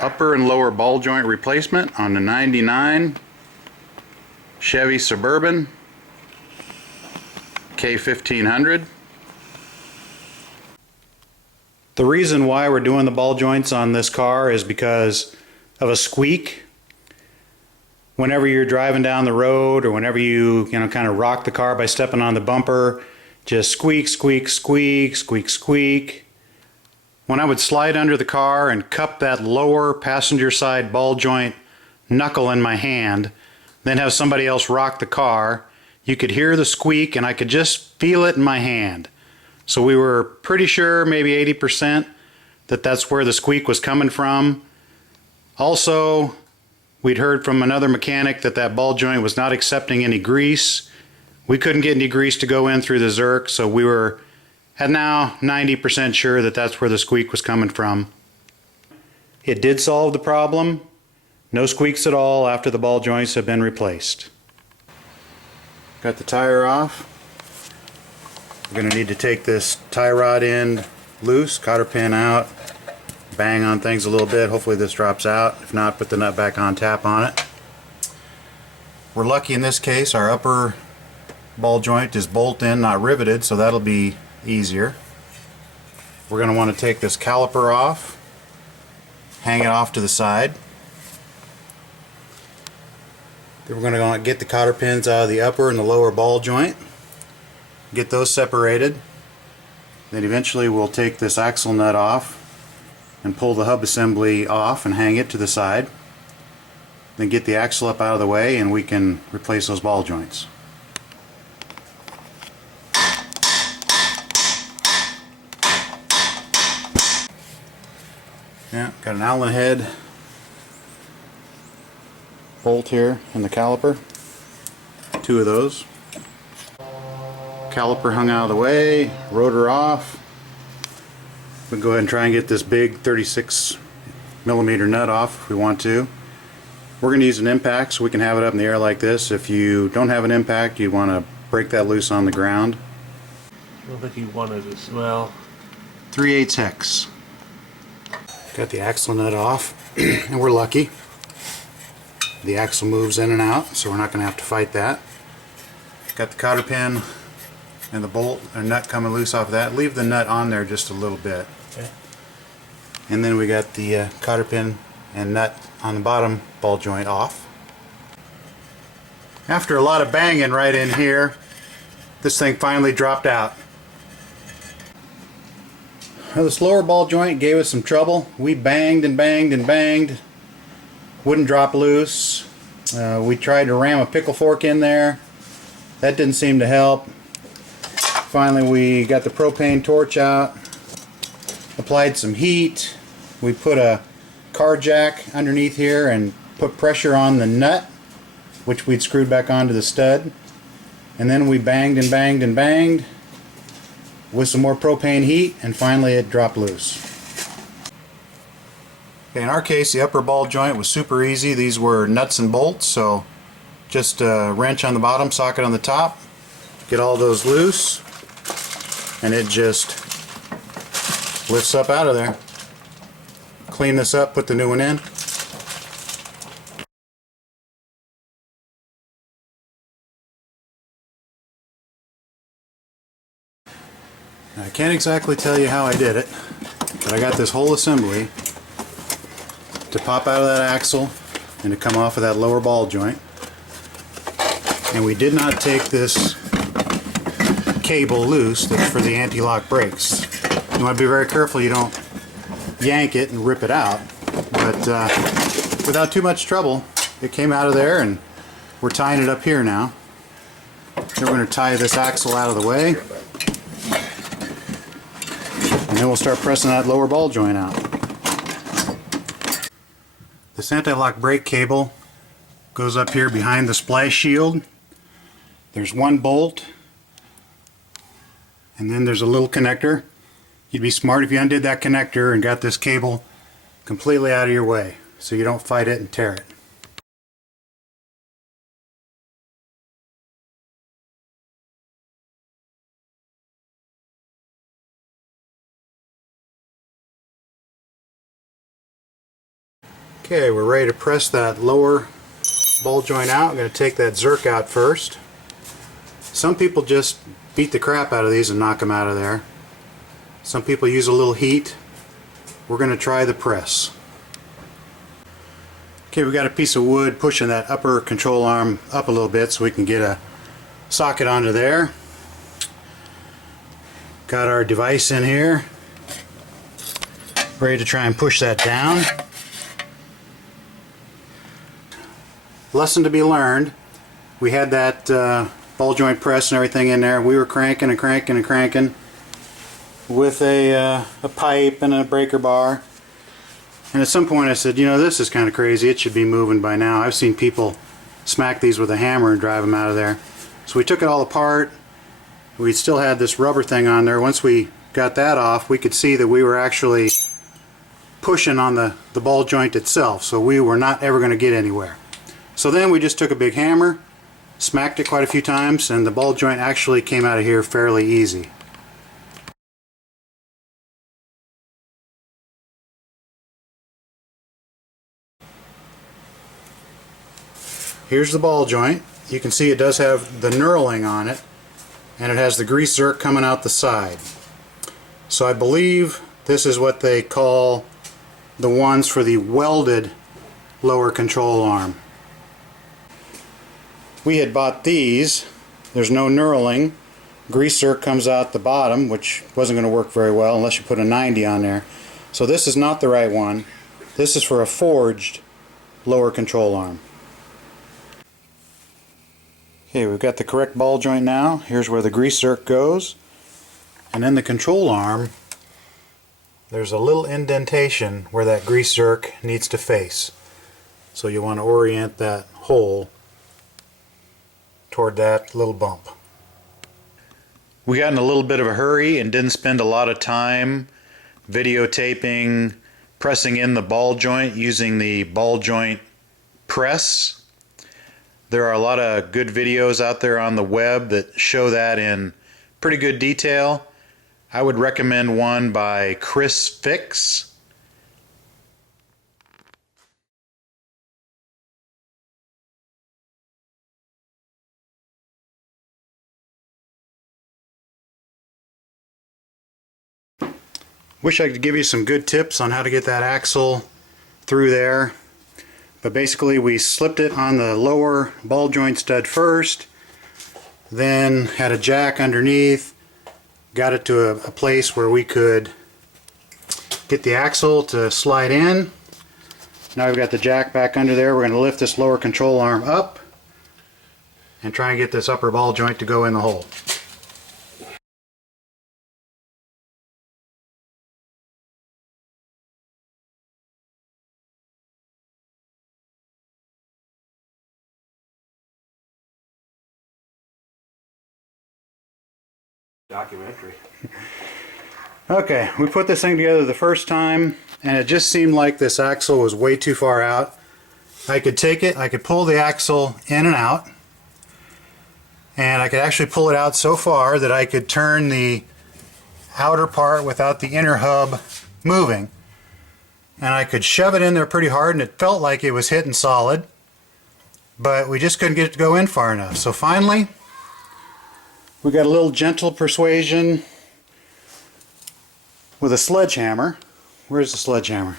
upper and lower ball joint replacement on the 99 Chevy Suburban K1500. The reason why we're doing the ball joints on this car is because of a squeak. Whenever you're driving down the road, or whenever you kind of rock the car by stepping on the bumper, just squeak, squeak, squeak, squeak, squeak. When I would slide under the car and cup that lower passenger side ball joint knuckle in my hand, then have somebody else rock the car, you could hear the squeak and I could just feel it in my hand. So we were pretty sure, maybe 80%, that that's where the squeak was coming from. Also, we'd heard from another mechanic that that ball joint was not accepting any grease. We couldn't get any grease to go in through the Zerk, so we had now 90% sure that that's where the squeak was coming from. It did solve the problem. No squeaks at all after the ball joints have been replaced. Got the tire off. We're going to need to take this tie rod end loose, cotter pin out, bang on things a little bit. Hopefully this drops out. If not, put the nut back on, tap on it. We're lucky in this case, our upper ball joint is bolt in, not riveted, so that'll be easier. We're going to want to take this caliper off, hang it off to the side. Then we're going to get the cotter pins out of the upper and the lower ball joint, get those separated. Then eventually we'll take this axle nut off and pull the hub assembly off and hang it to the side. Then get the axle up out of the way and we can replace those ball joints. Yeah, got an Allen head bolt here in the caliper. Two of those. Caliper hung out of the way, rotor off. We can go ahead and try and get this big 36mm nut off if we want to. We're going to use an impact so we can have it up in the air like this. If you don't have an impact, you want to break that loose on the ground. I don't think you wanted to smell. 3/8 hex. Got the axle nut off, and we're lucky. The axle moves in and out, so we're not going to have to fight that. Got the cotter pin and the bolt or nut coming loose off of that. Leave the nut on there just a little bit. Okay. And then we got the cotter pin and nut on the bottom ball joint off. After a lot of banging right in here, this thing finally dropped out. Well, this lower ball joint gave us some trouble. We banged and banged and banged. Wouldn't drop loose. We tried to ram a pickle fork in there. That didn't seem to help. Finally we got the propane torch out, applied some heat. We put a car jack underneath here and put pressure on the nut, which we'd screwed back onto the stud. And then we banged and banged and banged with some more propane heat, and finally it dropped loose. Okay, in our case, the upper ball joint was super easy. These were nuts and bolts, so just a wrench on the bottom, socket on the top, get all those loose, and it just lifts up out of there. Clean this up, put the new one in. I can't exactly tell you how I did it, but I got this whole assembly to pop out of that axle and to come off of that lower ball joint. And we did not take this cable loose that's for the anti-lock brakes. You want to be very careful you don't yank it and rip it out, but without too much trouble it came out of there, and we're tying it up here now. Then we're going to tie this axle out of the way, and then we'll start pressing that lower ball joint out. This anti-lock brake cable goes up here behind the splash shield. There's one bolt, and then there's a little connector. You'd be smart if you undid that connector and got this cable completely out of your way so you don't fight it and tear it. Okay, we're ready to press that lower ball joint out. I'm going to take that zerk out first. Some people just beat the crap out of these and knock them out of there. Some people use a little heat. We're going to try the press. Okay, we got a piece of wood pushing that upper control arm up a little bit so we can get a socket onto there. Got our device in here, ready to try and push that down. Lesson to be learned. We had that ball joint press and everything in there. We were cranking and cranking and cranking with a pipe and a breaker bar. And at some point I said, you know, this is kind of crazy. It should be moving by now. I've seen people smack these with a hammer and drive them out of there. So we took it all apart. We still had this rubber thing on there. Once we got that off, we could see that we were actually pushing on the ball joint itself. So we were not ever going to get anywhere. So then we just took a big hammer, smacked it quite a few times, and the ball joint actually came out of here fairly easy. Here's the ball joint. You can see it does have the knurling on it, and it has the grease zerk coming out the side. So I believe this is what they call the ones for the welded lower control arm. We had bought these. There's no knurling. Grease zerk comes out the bottom, which wasn't going to work very well unless you put a 90 on there. So this is not the right one. This is for a forged lower control arm. Okay, we've got the correct ball joint now. Here's where the grease zerk goes. And in the control arm, there's a little indentation where that grease zerk needs to face. So you want to orient that hole toward that little bump. We got in a little bit of a hurry and didn't spend a lot of time videotaping pressing in the ball joint using the ball joint press. There are a lot of good videos out there on the web that show that in pretty good detail. I would recommend one by Chris Fix. Wish I could give you some good tips on how to get that axle through there. But basically we slipped it on the lower ball joint stud first, then had a jack underneath, got it to a place where we could get the axle to slide in. Now we've got the jack back under there. We're going to lift this lower control arm up and try and get this upper ball joint to go in the hole. Documentary. Okay, we put this thing together the first time and it just seemed like this axle was way too far out. I could take it, I could pull the axle in and out, and I could actually pull it out so far that I could turn the outer part without the inner hub moving, and I could shove it in there pretty hard and it felt like it was hitting solid, but we just couldn't get it to go in far enough. So finally we got a little gentle persuasion with a sledgehammer. Where's the sledgehammer?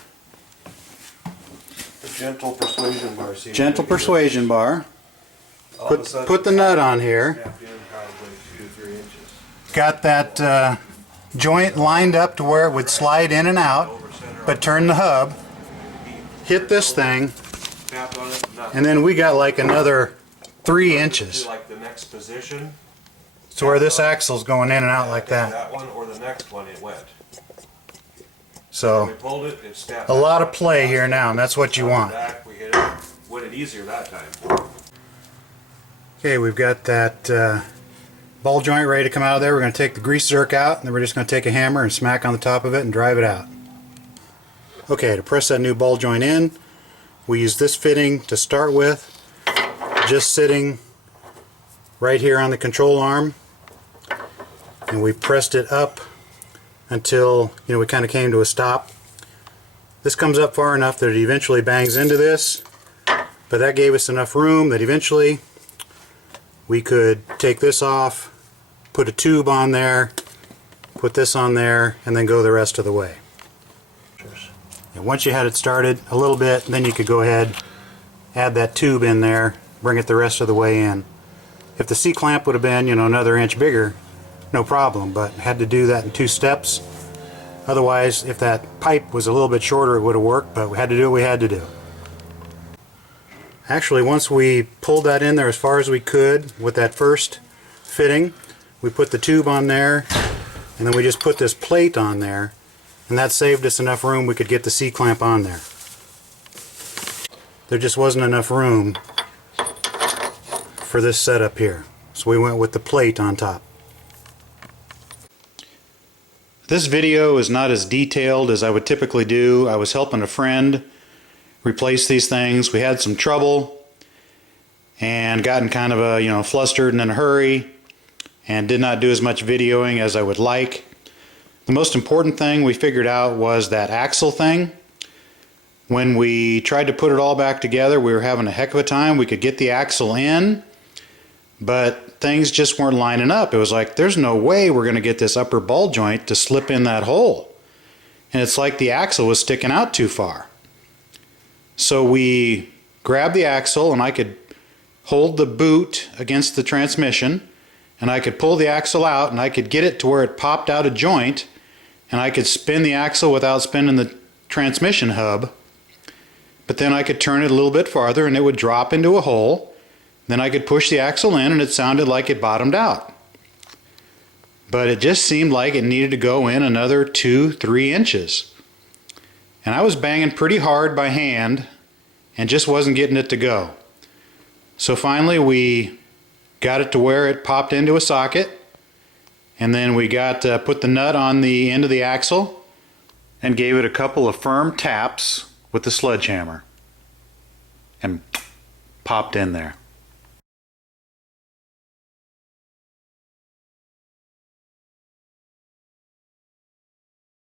The gentle persuasion bar. Gentle persuasion bar. Put the nut on here. Probably 2 or 3 inches. Got that joint lined up to where it would slide in and out, but turn the hub, hit this thing, Tap on it, and then we got like another 3 inches. like the next position. So where this axle's going in and out like that. That one or the next one it went. So We pulled it, it snapped. a lot of play here now, and that's what you want. Back, we hit it, went it easier that time. Okay, we've got that ball joint ready to come out of there. We're going to take the grease zerk out, and then we're just going to take a hammer and smack on the top of it and drive it out. Okay, to press that new ball joint in, we use this fitting to start with, just sitting right here on the control arm, and we pressed it up until, you know, we kind of came to a stop. This comes up far enough that it eventually bangs into this, but that gave us enough room that eventually we could take this off, put a tube on there, put this on there, and then go the rest of the way. And once you had it started a little bit, then you could go ahead, add that tube in there, bring it the rest of the way in. If the C-clamp would have been, another inch bigger, no problem, but had to do that in 2 steps. Otherwise, if that pipe was a little bit shorter, it would have worked, but we had to do what we had to do. Actually, once we pulled that in there as far as we could with that first fitting, we put the tube on there, and then we just put this plate on there, and that saved us enough room we could get the C-clamp on there. There just wasn't enough room for this setup here, so we went with the plate on top. This video is not as detailed as I would typically do. I was helping a friend replace these things. We had some trouble and gotten kind of flustered and in a hurry, and did not do as much videoing as I would like. The most important thing we figured out was that axle thing. When we tried to put it all back together, we were having a heck of a time. We could get the axle in, but things just weren't lining up. It was like, there's no way we're going to get this upper ball joint to slip in that hole. And it's like the axle was sticking out too far. So we grabbed the axle, and I could hold the boot against the transmission, and I could pull the axle out, and I could get it to where it popped out a joint, and I could spin the axle without spinning the transmission hub. But then I could turn it a little bit farther, and it would drop into a hole. Then I could push the axle in, and it sounded like it bottomed out. But it just seemed like it needed to go in another 2-3 inches. And I was banging pretty hard by hand and just wasn't getting it to go. So finally we got it to where it popped into a socket, and then we put the nut on the end of the axle and gave it a couple of firm taps with the sledgehammer, and popped in there.